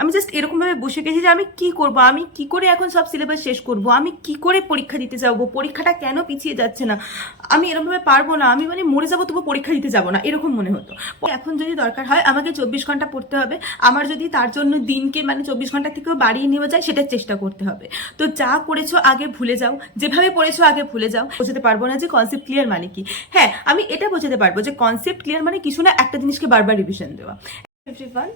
আমি জাস্ট এরকমভাবে বসে গেছি যে আমি কি করব, আমি কি করে এখন সব সিলেবাস শেষ করব, আমি কি করে পরীক্ষা দিতে যাবো, পরীক্ষাটা কেন পিছিয়ে যাচ্ছে না, আমি এরকমভাবে পারবো না, আমি মানে মরে যাবো তবু পরীক্ষা দিতে যাবো না, এরকম মনে হতো। এখন যদি দরকার হয় আমাকে 24 ঘন্টা পড়তে হবে, আমার যদি তার জন্য দিনকে মানে 24 ঘন্টা থেকেও বাড়িয়ে নেওয়া যায় সেটার চেষ্টা করতে হবে। তো যা করেছো আগে ভুলে যাও, যেভাবে পড়েছো আগে ভুলে যাও। বোঝাতে পারবো না যে কনসেপ্ট ক্লিয়ার মানে কি। হ্যাঁ, আমি এটা বোঝাতে পারবো যে কনসেপ্ট ক্লিয়ার মানে কিছু না, একটা জিনিসকে বারবার রিভিশন দেওয়া। Everyone,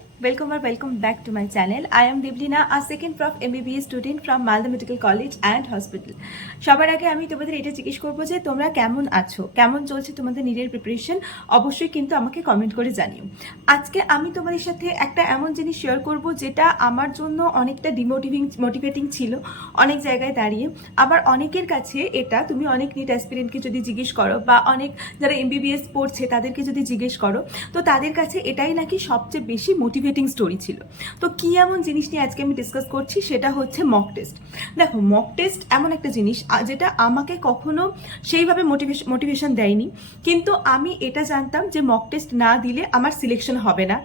welcome back to my channel. I am Devlina, a second prof MBBS student from Malda Medical College and Hospital. সবার আগে আমি তোমাদের এটা জিজ্ঞেস করবো যে তোমরা কেমন আছো, কেমন চলছে তোমাদের নিটের প্রিপারেশন, অবশ্যই কিন্তু আমাকে কমেন্ট করে জানিও। আজকে আমি তোমাদের সাথে একটা এমন জিনিস শেয়ার করব যেটা আমার জন্য অনেকটা মোটিভেটিং ছিল অনেক জায়গায় দাঁড়িয়ে। আবার অনেকের কাছে এটা, তুমি অনেক নিট অ্যাসপিরেন্টকে যদি জিজ্ঞেস করো বা অনেক যারা MBBS পড়ছে তাদেরকে যদি জিজ্ঞেস করো, তো তাদের কাছে এটাই নাকি সবচেয়ে বেশি মোটিভেটিং স্টোরি ছিল। তো কি এমন জিনিস নিয়ে আজকে আমি ডিসকাস করছি, সেটা হচ্ছে মক টেস্ট। দেখো, মক টেস্ট এমন একটা জিনিস যেটা আমাকে কখনো সেইভাবে মোটিভেশন দেয়নি, কিন্তু আমি এটা জানতাম যে মক টেস্ট না দিলে আমার সিলেকশন হবে না।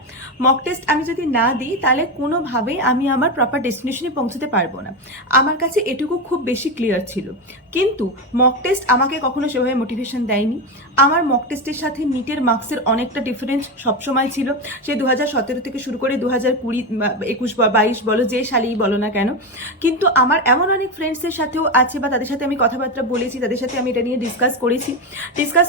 মক টেস্ট আমি যদি না দিই তাহলে কোনোভাবেই আমি আমার প্রপার ডেস্টিনেশনে পৌঁছতে পারবো না। আমার কাছে এটুকু খুব বেশি ক্লিয়ার ছিল। কিন্তু মক টেস্ট আমাকে কখনো সেভাবে মোটিভেশন দেয়নি। আমার মক টেস্টের সাথে নিটের মার্কসের অনেকটা ডিফারেন্স সবসময় ছিল। সে 2017 থেকে শুরু করে 2020, 21, 22 বলো, যে সালেই বলো না কেন। কিন্তু আমার এমন অনেক ফ্রেন্ডসের সাথেও আছে বা তাদের সাথে আমি কথাবার্তা বলেছি, তাদের সাথে আমি এটা নিয়ে ডিসকাস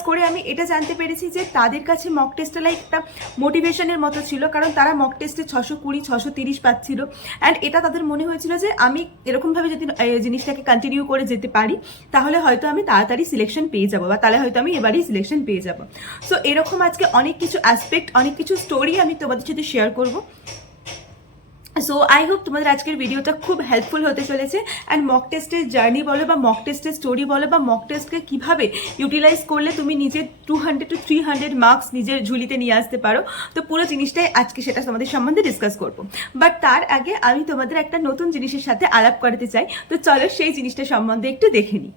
করে আমি এটা জানতে পেরেছি যে তাদের কাছে মক টেস্টটা লাইক একটা মোটিভেশনের মতো ছিল, কারণ তারা মক টেস্টে 620, 630 পাচ্ছিল। অ্যান্ড এটা তাদের মনে হয়েছিল যে আমি এরকমভাবে যদি জিনিসটাকে কন্টিনিউ করে যেতে পারি তাহলে হয়তো আমি তাড়াতাড়ি সিলেকশন পেয়ে যাবো, বা তাহলে হয়তো আমি এবারেই সিলেকশন পেয়ে যাবো। সো এরকম আজকে অনেক কিছু অ্যাসপেক্ট, অনেক কিছু স্টোরি আমি তোমাদের সাথে শেয়ার করবো। সো আই হোপ তোমাদের আজকের ভিডিওটা খুব হেল্পফুল হতে চলেছে। অ্যান্ড মক টেস্টের জার্নি বলো বা মক টেস্টের স্টোরি বলো বা মক টেস্টকে কীভাবে ইউটিলাইজ করলে তুমি নিজের 200 to 300 মার্কস নিজের ঝুলিতে নিয়ে আসতে পারো, তো পুরো জিনিসটাই আজকে সেটা তোমাদের সম্বন্ধে ডিসকাস করবো। বাট তার আগে আমি তোমাদের একটা নতুন জিনিসের সাথে আলাপ করাতে চাই, তো চলো সেই জিনিসটা সম্বন্ধে একটু দেখে নিই।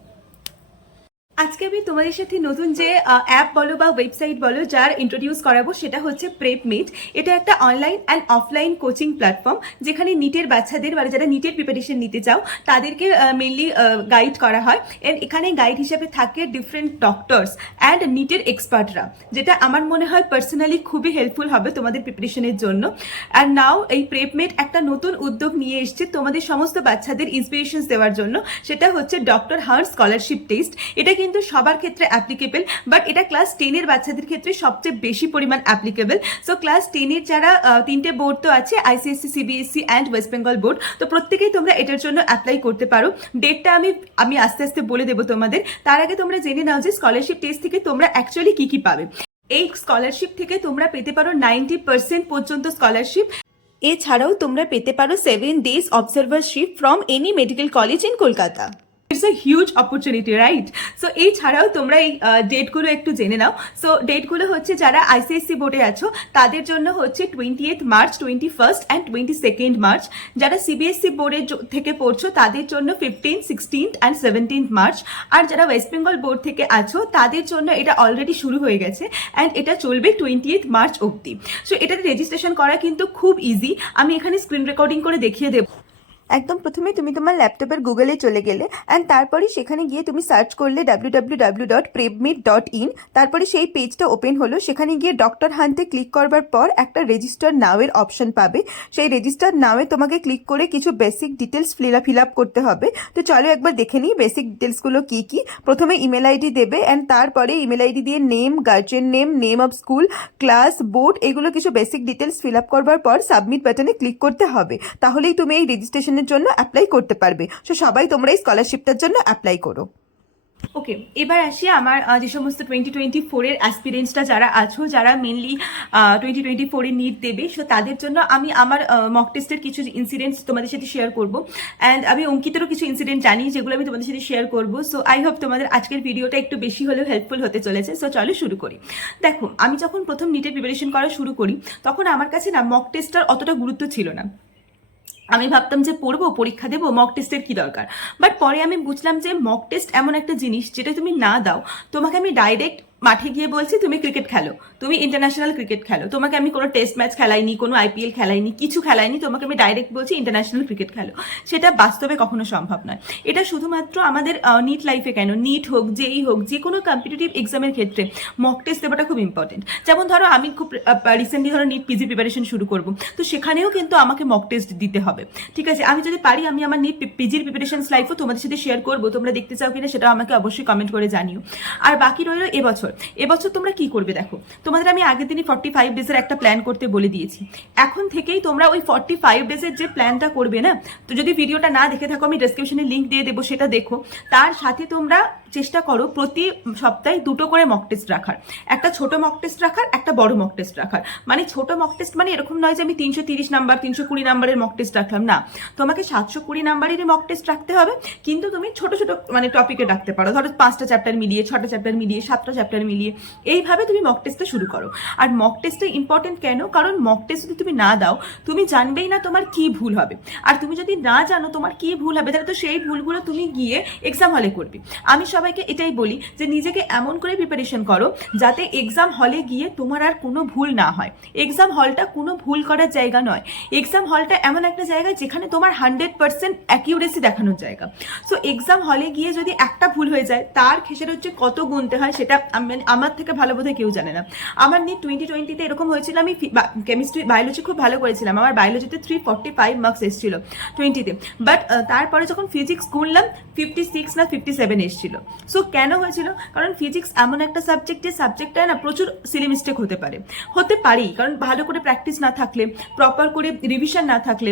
আজকে আমি তোমাদের সাথে নতুন যে অ্যাপ বলো বা ওয়েবসাইট বলো যার ইন্ট্রোডিউস করাবো সেটা হচ্ছে প্রেপমেট। এটা একটা online and offline coaching platform, যেখানে নিটের বাচ্চাদের মানে যারা নিটের প্রিপারেশন নিতে চাও তাদেরকে মেনলি গাইড করা হয়। এন্ড এখানে গাইড হিসেবে থাকে ডিফারেন্ট ডক্টরস অ্যান্ড নিটের এক্সপার্টরা, যেটা আমার মনে হয় পার্সোনালি খুবই হেল্পফুল হবে তোমাদের প্রিপারেশনের জন্য। অ্যান্ড নাও এই প্রেপমেট একটা নতুন উদ্যোগ নিয়ে এসছে তোমাদের সমস্ত বাচ্চাদের ইন্সপিরেশনস দেওয়ার জন্য, সেটা হচ্ছে ডক্টর হার্ট স্কলারশিপ টেস্ট। এটা কিন্তু সবার ক্ষেত্রে অ্যাপ্লিকেবল, বাট এটা ক্লাস 10-এর বাচ্চাদের ক্ষেত্রে সবচেয়ে বেশি পরিমাণ অ্যাপ্লিকেবল। সো ক্লাস 10-এর যারা 3টে বোর্ড তো আছে, ICSE, CBSE and West Bengal board, তো প্রত্যেকেই তোমরা এটার জন্য অ্যাপ্লাই করতে পারো। ডেটটা আমি আস্তে আস্তে বলে দেবো তোমাদের। তার আগে তোমরা জেনে নাও যে স্কলারশিপ টেস্ট থেকে তোমরা অ্যাকচুয়ালি কি কি পাবে। এই স্কলারশিপ থেকে তোমরা পেতে পারো 90% পর্যন্ত স্কলারশিপ। এছাড়াও তোমরা পেতে পারো 7 days observership from any medical college in Kolkata. It's a huge opportunity, right? So এছাড়াও তোমরা এই ডেটগুলো একটু জেনে নাও। সো ডেটগুলো হচ্ছে যারা ICSE বোর্ডে আছো তাদের জন্য হচ্ছে 20th March, 21st and 22nd March. যারা CBSE বোর্ডের থেকে পড়ছো তাদের জন্য 15th, 16th and 17th March. আর যারা ওয়েস্ট বেঙ্গল বোর্ড থেকে আছো তাদের জন্য এটা অলরেডি শুরু হয়ে গেছে অ্যান্ড এটা চলবে 20th মার্চ অবধি। সো এটাতে রেজিস্ট্রেশন করা কিন্তু খুব ইজি। আমি এখানে স্ক্রিন রেকর্ডিং করে দেখিয়ে দেবো। একদম প্রথমে তুমি তোমার ল্যাপটপের গুগলে চলে গেলে অ্যান্ড তারপরে সেখানে গিয়ে তুমি সার্চ করলে www.prepmeet.in। তারপরে সেই পেজটা ওপেন হলো, সেখানে গিয়ে ডক্টর হান্টে ক্লিক করবার পর একটা রেজিস্টার নাওয়ের অপশন পাবে। সেই রেজিস্টার নাওয়ে তোমাকে ক্লিক করে কিছু বেসিক ডিটেলস ফিল আপ করতে হবে। তো চলো একবার দেখে নিই বেসিক ডিটেলসগুলো কী কী। প্রথমে ইমেল আইডি দেবে অ্যান্ড তারপরে ইমেল আইডি দিয়ে name, guardian name, name of school, class, board, এগুলো কিছু বেসিক ডিটেলস ফিল আপ করবার পর সাবমিট বাটনে ক্লিক করতে হবে। তাহলেই তুমি এই রেজিস্ট্রেশন জন্য অ্যাপ্লাই করতে পারবে। সো সবাই তোমরা এই স্কলারশিপটার জন্য অ্যাপ্লাই করো। ওকে, এবার আসি আমার যে সমস্ত 2024-এর অ্যাসপিরেন্টসটা যারা আছো, যারা মেনলি 2024-এ নিট দেবে, সো তাদের জন্য আমি আমার মক টেস্টের কিছু ইনসিডেন্টস তোমাদের সাথে শেয়ার করবো। অ্যান্ড আমি অঙ্কিতেরও কিছু ইনসিডেন্ট জানি যেগুলো আমি তোমাদের সাথে শেয়ার করবো। সো আই হোপ তোমাদের আজকের ভিডিওটা একটু বেশি হলেও হেল্পফুল হতে চলেছে। সো চলো শুরু করি। দেখো, আমি যখন প্রথম নিটের প্রিপারেশন করা শুরু করি তখন আমার কাছে না মক টেস্টটার অতটা গুরুত্ব ছিল না। আমি ভাবতাম যে পড়বো, পরীক্ষা দেবো, মক টেস্টের কি দরকার। বাট পরে আমি বুঝলাম যে মক টেস্ট এমন একটা জিনিস যেটা তুমি না দাও তোমাকে আমি ডাইরেক্ট মাঠে গিয়ে বলছি তুমি ক্রিকেট খেলো, তুমি ইন্টারন্যাশনাল ক্রিকেট খেলো, তোমাকে আমি কোনো টেস্ট ম্যাচ খেলাইনি, কোনো আইপিএল খেলাইনি, কিছু খেলাইনি, তোমাকে আমি ডাইরেক্ট বলছি ইন্টারন্যাশনাল ক্রিকেট খেলো। সেটা বাস্তবে কখনো সম্ভব নয়। এটা শুধুমাত্র আমাদের নিট লাইফে কেন, নিট হোক, যেই হোক, যে কোনো কম্পিটিটিভ এক্সামের ক্ষেত্রে মক টেস্ট দেওয়াটা খুব ইম্পর্টেন্ট। যেমন ধরো আমি খুব রিসেন্টলি ধরো নিট পিজি প্রিপারেশন শুরু করবো, তো সেখানেও কিন্তু আমাকে মক টেস্ট দিতে হবে। ঠিক আছে, আমি যদি পারি আমি আমার নিট পিজির প্রিপারেশন লাইফও তোমাদের সাথে শেয়ার করবো, তোমরা দেখতে চাও কিনা সেটা আমাকে অবশ্যই কমেন্ট করে জানিও। আর বাকি রইল এবছর তোমরা কি করবে দেখো, তোমাদের আমি আগের দিনই 45 ডেজের একটা প্ল্যান করতে বলে দিয়েছি। এখন থেকেই তোমরা ওই 45 ডেজের যে প্ল্যানটা করবে না, তো যদি ভিডিওটা না দেখে থাকো আমি ডেসক্রিপশনে লিঙ্ক দিয়ে দেবো, সেটা দেখো। তার সাথে তোমরা চেষ্টা করো প্রতি সপ্তাহে 2টো করে মক টেস্ট রাখার, একটা ছোট মক টেস্ট রাখার, একটা বড় মক টেস্ট রাখার। মানে ছোট মক টেস্ট মানে এরকম নয় যে আমি 330 নাম্বার 320 নাম্বারের মক টেস্ট রাখলাম, না, তোমাকে 720 নাম্বারেরই মক টেস্ট রাখতে হবে। কিন্তু তুমি ছোট ছোট মানে টপিকে রাখতে পারো, ধরো 5টা চ্যাপ্টার মিলিয়ে, 6টা চ্যাপ্টার মিলিয়ে, 7টা চ্যাপ্টার মিলিয়ে, এইভাবে তুমি মক টেস্টটা শুরু করো। আর মক টেস্টটা ইম্পর্টেন্ট কেন, কারণ মক টেস্ট যদি তুমি না দাও তুমি জানবেই না তোমার কি ভুল হবে। আর তুমি যদি না জানো তোমার কি ভুল হবে, তাহলে তো সেই ভুলগুলো তুমি গিয়ে এক্সাম হলে করবে। আমি সবাইকে এটাই বলি যে নিজেকে এমন করে প্রিপারেশন করো যাতে এক্সাম হলে গিয়ে তোমার আর কোনো ভুল না হয়। এক্সাম হলটা কোনো ভুল করার জায়গা নয়, এক্সাম হলটা এমন একটা জায়গা যেখানে তোমার 100% অ্যাকিউরেসি দেখানোর জায়গা। সো এক্সাম হলে গিয়ে যদি একটা ভুল হয়ে যায় তার খেসের হচ্ছে কত গুনতে হয় সেটা আমার থেকে ভালো বোধহয় কেউ জানে না। আমার নিয়ে 2020-তে এরকম হয়েছিল, আমি কেমিস্ট্রি বায়োলজি খুব ভালো করেছিলাম, আমার বায়োলজিতে 345 মার্কস এসেছিল 20-তে, বাট তারপরে যখন ফিজিক্স গুনলাম 56 না 57 এসেছিল। সো কেন হয়েছিল, কারণ ফিজিক্স এমন একটা সাবজেক্ট, যে সাবজেক্টটা না প্রচুর সিলি মিস্টেক হতে পারেই, কারণ ভালো করে প্র্যাকটিস না থাকলে, প্রপার করে রিভিশন না থাকলে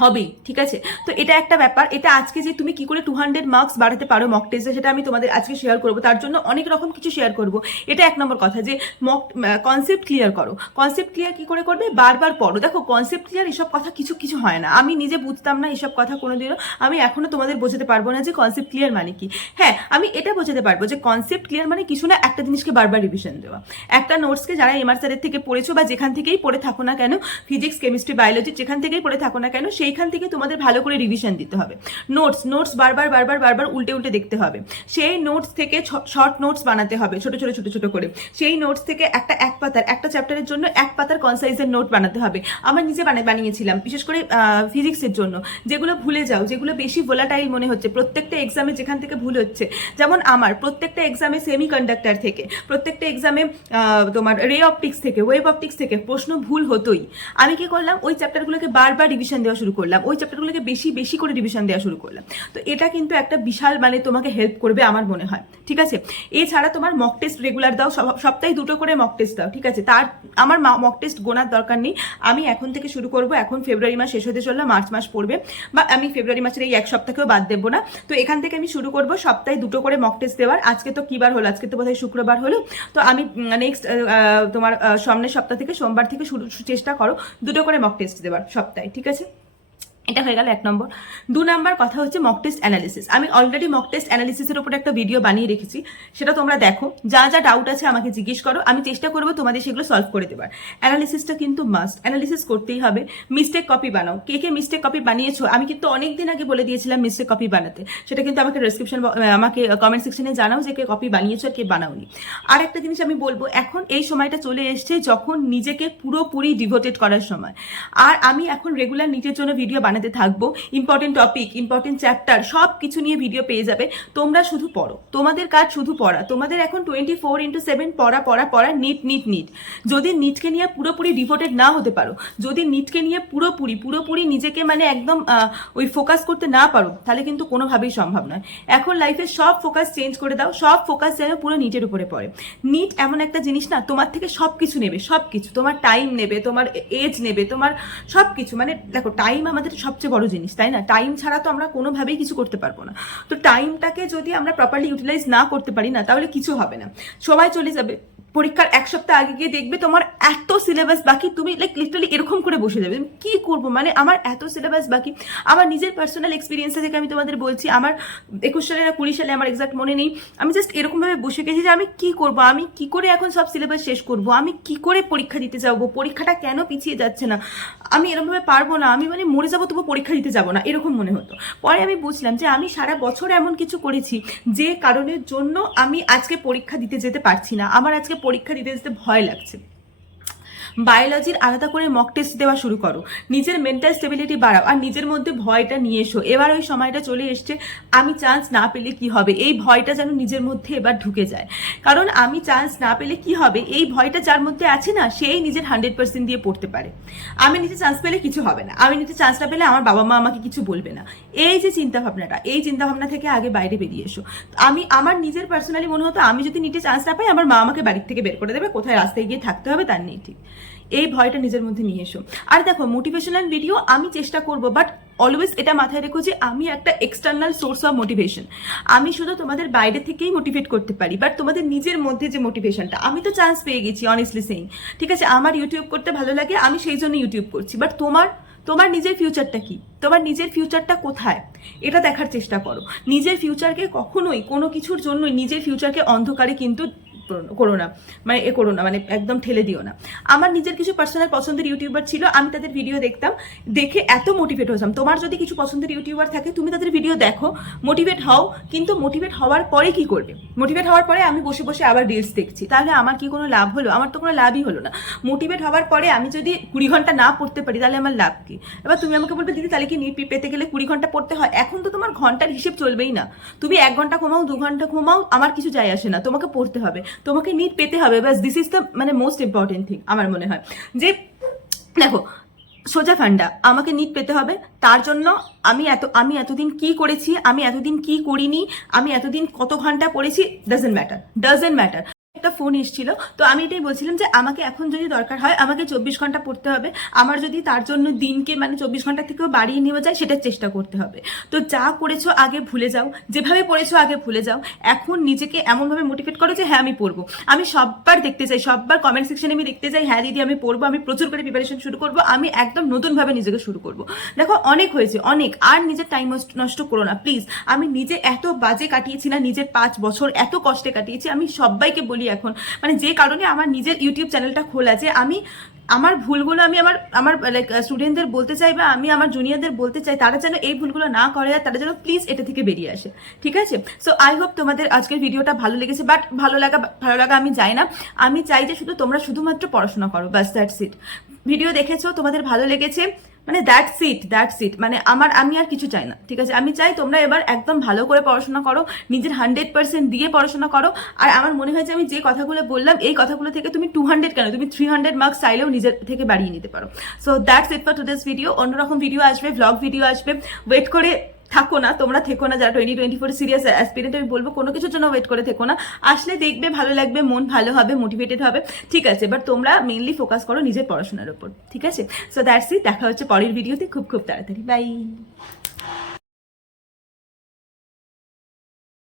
হবেই। ঠিক আছে, তো এটা একটা ব্যাপার। এটা আজকে যে তুমি কি করে 200 মার্কস বাড়াতে পারো মক টেস্টে, সেটা আমি তোমাদের আজকে শেয়ার করবো। তার জন্য অনেক রকম কিছু শেয়ার করবো। এটা 1 নম্বর কথা, যে মক কনসেপ্ট ক্লিয়ার করো। কনসেপ্ট ক্লিয়ার কি করে করবে, বারবার পড়ো। দেখো কনসেপ্ট ক্লিয়ার এসব কথা কিছু হয় না, আমি নিজে বুঝতাম না এসব কথা কোনোদিনও, আমি এখনো তোমাদের বোঝাতে পারবো না যে কনসেপ্ট ক্লিয়ার মানে কি। হ্যাঁ, আমি এটা বোঝাতে পারবো যে কনসেপ্ট ক্লিয়ার মানে কিছু না, একটা জিনিসকে বারবার রিভিশন দেওয়া। একটা নোটসকে যারা এমআর স্যারের থেকে পড়েছো বা যেখান থেকেই পড়ে থাকো না কেন, ফিজিক্স কেমিস্ট্রি বায়োলজি যেখান থেকেই পড়ে থাকো না কেন, সেইখান থেকে তোমাদের ভালো করে রিভিশন দিতে হবে। নোটস বারবার উল্টে দেখতে হবে। সেই নোটস থেকে শর্ট নোটস বানাতে হবে, ছোট করে। সেই নোটস থেকে একটা চ্যাপ্টারের জন্য 1 পাতার কনসাইজের নোট বানাতে হবে। আমার নিজে বানিয়েছিলাম, বিশেষ করে ফিজিক্সের জন্য। যেগুলো ভুলে যাও, যেগুলো বেশি ভোলাটাইল মনে হচ্ছে, প্রত্যেকটা এক্সামে যেখান থেকে ভুল হচ্ছে, যেমন আমার প্রত্যেকটা এক্সামে সেমি কন্ডাক্টর থেকে, প্রত্যেকটা এক্সামে তোমার রে অপটিক্স থেকে, ওয়েভ অপটিক্স থেকে প্রশ্ন ভুল হতোই। আমি কি করলাম, ওই চ্যাপ্টারগুলোকে বারবার রিভিশন দেওয়া শুরু করলাম, ওই চ্যাপ্টারগুলোকে বেশি করে রিভিশন দেওয়া শুরু করলাম। তো এটা কিন্তু একটা বিশাল মানে তোমাকে হেল্প করবে আমার মনে হয়। ঠিক আছে, এছাড়া তোমার মক টেস্ট রেগুলার দাও, সপ্তাহে 2টো করে মক টেস্ট দাও। ঠিক আছে, তার আমার মক টেস্ট গোনার দরকার নেই, আমি এখন থেকে শুরু করব। এখন ফেব্রুয়ারি মাস শেষ হতে চললো, মার্চ মাস পড়বে, বা আমি ফেব্রুয়ারি মাসের এই 1 সপ্তাহকেও বাদ দেবো না। তো এখান থেকে আমি শুরু করব সপ্তাহে 2টো করে মক টেস্ট দেওয়ার। আজকে তো কি বার হলো, আজকে তো বোধহয় শুক্রবার হলো, তো আমি নেক্সট তোমার সামনের সপ্তাহ থেকে সোমবার থেকে চেষ্টা করো 2টো করে মক টেস্ট দেওয়ার সপ্তাহে। ঠিক আছে, এটা হয়ে গেল 1 নম্বর। 2 নম্বর কথা হচ্ছে মক টেস্ট অ্যানালিসিস। আমি অলরেডি মক টেস্ট অ্যানালিসিসের উপরে একটা ভিডিও বানিয়ে রেখেছি, সেটা তোমরা দেখো। যা ডাউট আছে আমাকে জিজ্ঞেস করো, আমি চেষ্টা করবো তোমাদের সেগুলো সলভ করে দেবার। অ্যানালিসিসটা কিন্তু মাস্ট, অ্যানালিসিস করতেই হবে। মিস্টেক কপি বানাও, কে মিস্টেক কপি বানিয়েছো, আমি কিন্তু অনেকদিন আগে বলে দিয়েছিলাম মিস্টেক কপি বানাতে, সেটা কিন্তু আমাকে কমেন্ট সেকশনে জানাও যে কে কপি বানিয়েছো আর কে বানাওনি। আর একটা জিনিস আমি বলবো, এখন এই সময়টা চলে এসছে যখন নিজেকে পুরোপুরি ডিভোটেড করার সময়। আর আমি এখন রেগুলার নিজের জন্য ভিডিও বানাতে থাকবো, ইম্পর্টেন্ট টপিক, ইম্পর্টেন্ট চ্যাপ্টার সব কিছু নিয়ে ভিডিও পেয়ে যাবে। তোমরা শুধু পড়ো, তোমাদের কাজ শুধু পড়া। তোমাদের এখন 24/7 পড়া, নিট। যদি নিটকে নিয়ে পুরোপুরি ডিভোটেড না হতে পারো, যদি নিটকে নিয়ে পুরোপুরি নিজেকে মানে একদম ওই ফোকাস করতে না পারো, তাহলে কিন্তু কোনোভাবেই সম্ভব নয়। এখন লাইফে সব ফোকাস চেঞ্জ করে দাও, সব ফোকাস যেন পুরো নিটের উপরে পড়ে। নিট এমন একটা জিনিস না, তোমার থেকে সব কিছু নেবে, সবকিছু, তোমার টাইম নেবে, তোমার এজ নেবে, তোমার সব কিছু। মানে দেখো, টাইম আমাদের সবচেয়ে বড় জিনিস, তাই না? টাইম ছাড়া তো আমরা কোনোভাবেই কিছু করতে পারবো না। তো টাইমটাকে যদি আমরা প্রপারলি ইউটিলাইজ না করতে পারি না, তাহলে কিছু হবে না, সময় চলে যাবে, পরীক্ষার এক সপ্তাহ আগে গিয়ে দেখবে তোমার এত সিলেবাস বাকি, তুমি লাইক লিটারালি এরকম করে বসে যাবে কি করব, মানে আমার এত সিলেবাস বাকি। আমার নিজের পার্সোনাল এক্সপিরিয়েন্স থেকে আমি তোমাদের বলছি, আমার 21 সালে না 20 সালে, আমার এক্সাক্ট মনে নেই, আমি জাস্ট এরকমভাবে বসে গেছি যে আমি কি করব, আমি কি করে এখন সব সিলেবাস শেষ করব, আমি কি করে পরীক্ষা দিতে যাবো, পরীক্ষাটা কেন পিছিয়ে যাচ্ছে না, আমি এরকমভাবে পারবো না, আমি মানে মরে যাবো তবু পরীক্ষা দিতে যাবো না, এরকম মনে হতো। পরে আমি বুঝলাম যে আমি সারা বছর এমন কিছু করেছি যে কারণের জন্য আমি আজকে পরীক্ষা দিতে যেতে পারছি না, আমার আজকে পরীক্ষা দিতে যেতে ভয় লাগছে। বায়োলজির আলাদা করে মক টেস্ট দেওয়া শুরু করো, নিজের মেন্টাল স্টেবিলিটি বাড়াও, আর নিজের মধ্যে ভয়টা নিয়ে এসো। এবার ওই সময়টা চলে এসছে, আমি চান্স না পেলে কি হবে, এই ভয়টা যেন নিজের মধ্যে এবার ঢুকে যায়। কারণ আমি চান্স না পেলে কি হবে, এই ভয়টা যার মধ্যে আছে না, সেই নিজের 100% দিয়ে পড়তে পারে। আমি নিজে চান্স পেলে কিছু হবে না, আমি নিজে চান্স না পেলে আমার বাবা মা আমাকে কিছু বলবে না, এই যে চিন্তাভাবনাটা, এই চিন্তাভাবনা থেকে আগে বাইরে বেরিয়ে এসো। আমার নিজের পার্সোনালি মনে হতো আমি যদি নিটে চান্স না পাই, আমার মা আমাকে বাড়ির থেকে বের করে দেবে, কোথায় রাস্তায় গিয়ে থাকতে হবে তার নেই ঠিক। এই ভয়টা নিজের মধ্যে নিয়ে এসো। আর দেখো, মোটিভেশনাল ভিডিও আমি চেষ্টা করব, বাট অলওয়েজ এটা মাথায় রেখো যে আমি একটা এক্সটার্নাল সোর্স অফ মোটিভেশন। আমি শুধু তোমাদের বাইরে থেকেই মোটিভেট করতে পারি, বাট তোমাদের নিজের মধ্যে যে মোটিভেশনটা, আমি তো চান্স পেয়ে গেছি অনেস্টলি সেইং, ঠিক আছে, আমার ইউটিউব করতে ভালো লাগে, আমি সেই জন্য ইউটিউব করছি, বাট তোমার নিজের ফিউচারটা কি, তোমার নিজের ফিউচারটা কোথায়, এটা দেখার চেষ্টা করো। নিজের ফিউচারকে কখনোই কোনো কিছুর জন্যই নিজের ফিউচারকে অন্ধকারে কিন্তু করো না, মানে একদম ঠেলে দিও না। আমার নিজের কিছু পার্সোনাল পছন্দের ইউটিউবার ছিল, আমি তাদের ভিডিও দেখতাম, দেখে এত মোটিভেট হতাম। তোমার যদি কিছু পছন্দের ইউটিউবার থাকে, তুমি তাদের ভিডিও দেখো, মোটিভেট হও, কিন্তু মোটিভেট হওয়ার পরে কি করবে, মোটিভেট হওয়ার পরে আমি বসে বসে আবার রিলস দেখছি, তাহলে আমার কি কোনো লাভ হলো? আমার তো কোনো লাভই হলো না। মোটিভেট হওয়ার পরে আমি যদি 20 ঘন্টা না পড়তে পারি, তাহলে আমার লাভ কি? এবার তুমি আমাকে বলবে, দিদি তাহলে কি নিট পেতে গেলে 20 ঘন্টা পড়তে হয়? এখন তো তোমার ঘন্টার হিসেব চলবেই না, তুমি 1 ঘন্টা ঘুমাও, 2 ঘন্টা ঘুমাও, আমার কিছু যায় আসে না, তোমাকে পড়তে হবে, তোমাকে নিট পেতে হবে, বাস দিস ইজ দ্য মানে মোস্ট ইম্পর্টেন্ট থিং আমার মনে হয়। যে দেখো, সোজা ফান্ডা, আমাকে নিট পেতে হবে, তার জন্য আমি এতদিন কি করেছি, আমি এতদিন কি করিনি, আমি এতদিন কত ঘন্টা পড়েছি, ডাজেন্ট ম্যাটার। একটা ফোন এসেছিল, তো আমি এটাই বলছিলাম যে আমাকে এখন যদি দরকার হয়, আমাকে 24 ঘন্টা পড়তে হবে, আমার যদি তার জন্য দিনকে মানে 24 ঘন্টা থেকেও বাড়িয়ে নেওয়া যায়, সেটার চেষ্টা করতে হবে। তো যা করেছো আগে ভুলে যাও, যেভাবে পড়েছো আগে ভুলে যাও, এখন নিজেকে এমনভাবে মোটিভেট করো যে হ্যাঁ আমি পড়বো। আমি সববার দেখতে চাই, সববার কমেন্ট সেকশনে আমি দেখতে চাই, হ্যাঁ দিদি আমি পড়বো, আমি প্রচুর করে প্রিপারেশন শুরু করবো, আমি একদম নতুনভাবে নিজেকে শুরু করবো। দেখো, অনেক হয়েছে, অনেক, আর নিজের টাইম নষ্ট করো না প্লিজ। আমি নিজে এত বাজে কাটিয়েছি না, নিজের 5 বছর এত কষ্টে কাটিয়েছি, আমি সবাইকে বলি এখন, মানে যে কারণে আমার নিজের ইউটিউব চ্যানেলটা খোলা, যে আমি আমার ভুলগুলো আমি আমার লাইক স্টুডেন্টদের বলতে চাই, বা আমি আমার জুনিয়রদের বলতে চাই, তারা যেন এই ভুলগুলো না করে, আর তারা যেন প্লিজ এটা থেকে বেরিয়ে আসে, ঠিক আছে? সো আই হোপ তোমাদের আজকের ভিডিওটা ভালো লেগেছে, বাট ভালো লাগা আমি চাই না, আমি চাই যে তোমরা শুধুমাত্র পড়াশোনা করো, বাস দ্যাটস ইট। ভিডিও দেখেছো, তোমাদের ভালো লেগেছে, মানে দ্যাটস ইট, মানে আমি আর কিছু চাই না, ঠিক আছে? আমি চাই তোমরা এবার একদম ভালো করে পড়াশোনা করো, নিজের 100% দিয়ে পড়াশোনা করো। আর আমার মনে হয় যে আমি যে কথাগুলো বললাম, এই কথাগুলো থেকে তুমি 200 কেন, তুমি 300 মার্কস চাইলেও নিজের থেকে বাড়িয়ে নিতে পারো। So that's it for today's video. অন্যরকম ভিডিও আসবে, ভ্লগ ভিডিও আসবে, ওয়েট করে থাকো না, তোমরা থেকো না, যারা 2024 সিরিয়াস অ্যাসপিরেন্ট, আমি বলবো কোনো কিছুর জন্য ওয়েট করে থেকো না, আসলে দেখবে ভালো লাগবে, মন ভালো হবে, মোটিভেটেড হবে, ঠিক আছে? বাট তোমরা মেইনলি ফোকাস করো নিজের পড়াশোনার উপর, ঠিক আছে? সো দ্যাটস ইট, দেখা হচ্ছে পরের ভিডিওতে খুব তাড়াতাড়ি, বাই।